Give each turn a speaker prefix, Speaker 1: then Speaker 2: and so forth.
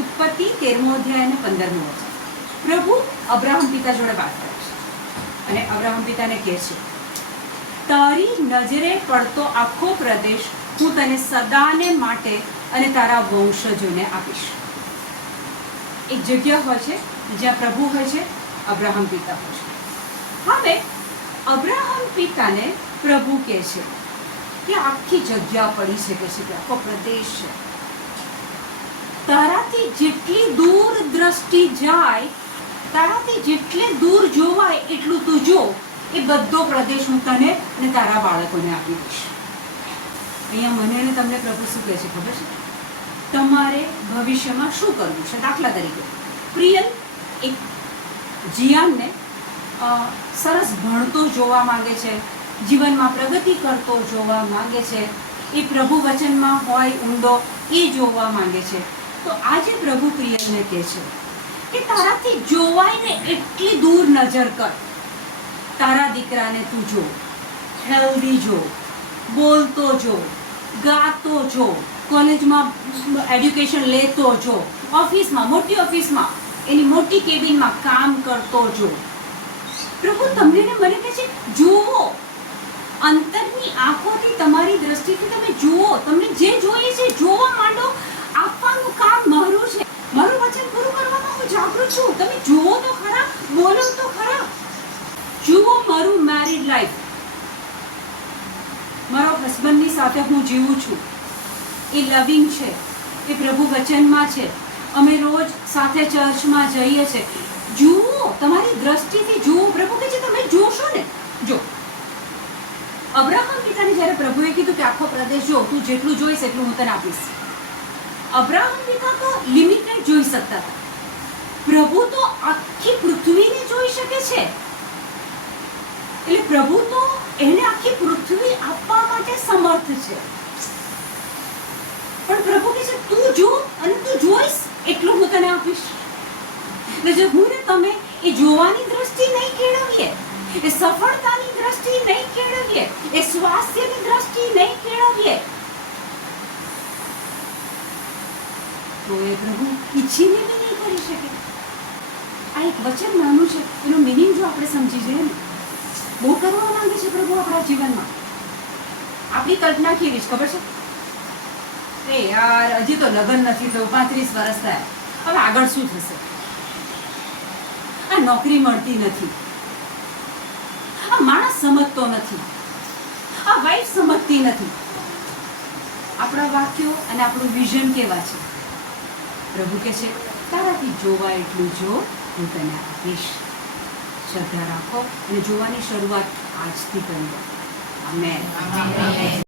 Speaker 1: ઉત્પત્તિ તેરમો અધ્યાય અને પંદરમો વચન. પ્રભુ અબ્રાહમ પિતા જોડે વાત કરે છે. અને અબ્રાહમ પિતાને કહે છે, તારી નજરે પડતો આખો પ્રદેશ હું તને સદાને માટે અને તારા વંશજોને આપીશ. એક જગ્યા હોય છે જ્યાં પ્રભુ હોય છે, અબ્રાહમ પિતા હોય છે. હવે અબ્રાહમ પિતાને પ્રભુ કહે છે કે આખી જગ્યા પડી શકે છે કે આખો પ્રદેશ છે. જેટલી દૂર દ્રષ્ટિ જાય, તારાથી જેટલે દૂર જોવાય એટલું તું જો, એ બધો પ્રદેશ હું તને અને તારા બાળકોને આપી દઈશ. અહીંયા મને અને તમને પ્રભુ શું કહે છે ખબર છે? તમારે ભવિષ્યમાં શું કરવું છે? દાખલા તરીકે, પ્રિયલ એક જીયાનને સરસ ભણતો જોવા માંગે છે, જીવનમાં પ્રગતિ કરતો જોવા માંગે છે, એ પ્રભુ વચનમાં હોય, ઊંડો, એ જોવા માંગે છે. તો આજે પ્રભુ પ્રિયને કહે છે કે તારાથી જોવાઈને એટલી દૂર નજર કર. તારા દીકરાને તું જો, હેલ્ધી જો, બોલતો જો, ગાતો જો, કોલેજમાં એડ્યુકેશન લેતો જો, ઓફિસમાં, મોટી ઓફિસમાં, એની મોટી કેબિનમાં કામ કરતો જો. પ્રભુ, તમને મને કહે છે, જુઓ, અંતરની આંખોથી તમારી દ્રષ્ટિથી તમે જુઓ, તમને જે જોઈએ છે, જોવા માંડો આપવાનું કામ મારું છે મારું વચન પૂરું કરવામાં હું જાગૃત છું તમે જુઓ તો ખરા બોલો તો ખરા જુઓ મારું મેરિડ લાઈફ મારો હસબન્ડની સાથે હું જીવું છું. એ લવિંગ છે. એ પ્રભુ વચનમાં છે. અમે રોજ સાથે ચર્ચમાં જઈએ છે. જુઓ, તમારી દ્રષ્ટિથી જુઓ. પ્રભુ કે જે તમે જોશો ને. જો. અબ્રાહમ પિતાને જ્યારે પ્રભુએ કીધું કે, આખો પ્રદેશ જો, તું જેટલું જોઈશ એટલું હું તને આપીશ. અબ્રાહમ પિતા તો લિમિટેડ જોઈ શકતા પ્રભુ તો આખી પૃથ્વીને જોઈ શકે છે. એટલે પ્રભુ તો એને આખી પૃથ્વી આપવા માટે સમર્થ છે. પણ પ્રભુ કહે છે, તું જો અને તું જોઈશ, એટલું હું તને આપીશ. એટલે જો હું ને તમે એ જોવાની દ્રષ્ટિ નહીં કેળવીએ, એ સફળતાની દ્રષ્ટિ નહીં કેળવીએ, એ સ્વાસ્થ્યની દ્રષ્ટિ નહીં કેળવીએ, તો એ પ્રભુ ઈચ્છીને બી નહીં કરી શકે. આ એક વચન નાનું છે, એનો મિનિંગ જો આપણે સમજી જઈએ ને બહુ કરવા માંગે છે પ્રભુ આપણા જીવનમાં. આપણી કલ્પના કેવી છે, ખબર છે? એ યાર, હજી તો લગ્ન નથી થયું, પાંત્રીસ વર્ષ થયા. હવે આગળ શું થશે? આ નોકરી મળતી નથી. આ માણસ સમજતો નથી. આ વાઈફ સમજતી નથી. આપણા વાક્યો અને આપણું વિઝન કેવા છે? પ્રભુ કે છે, તારાથી જોવા એટલું જો હું તને આપીશ. શ્રદ્ધા રાખો. અને જોવાની શરૂઆત આજથી કરી દો. આમેન.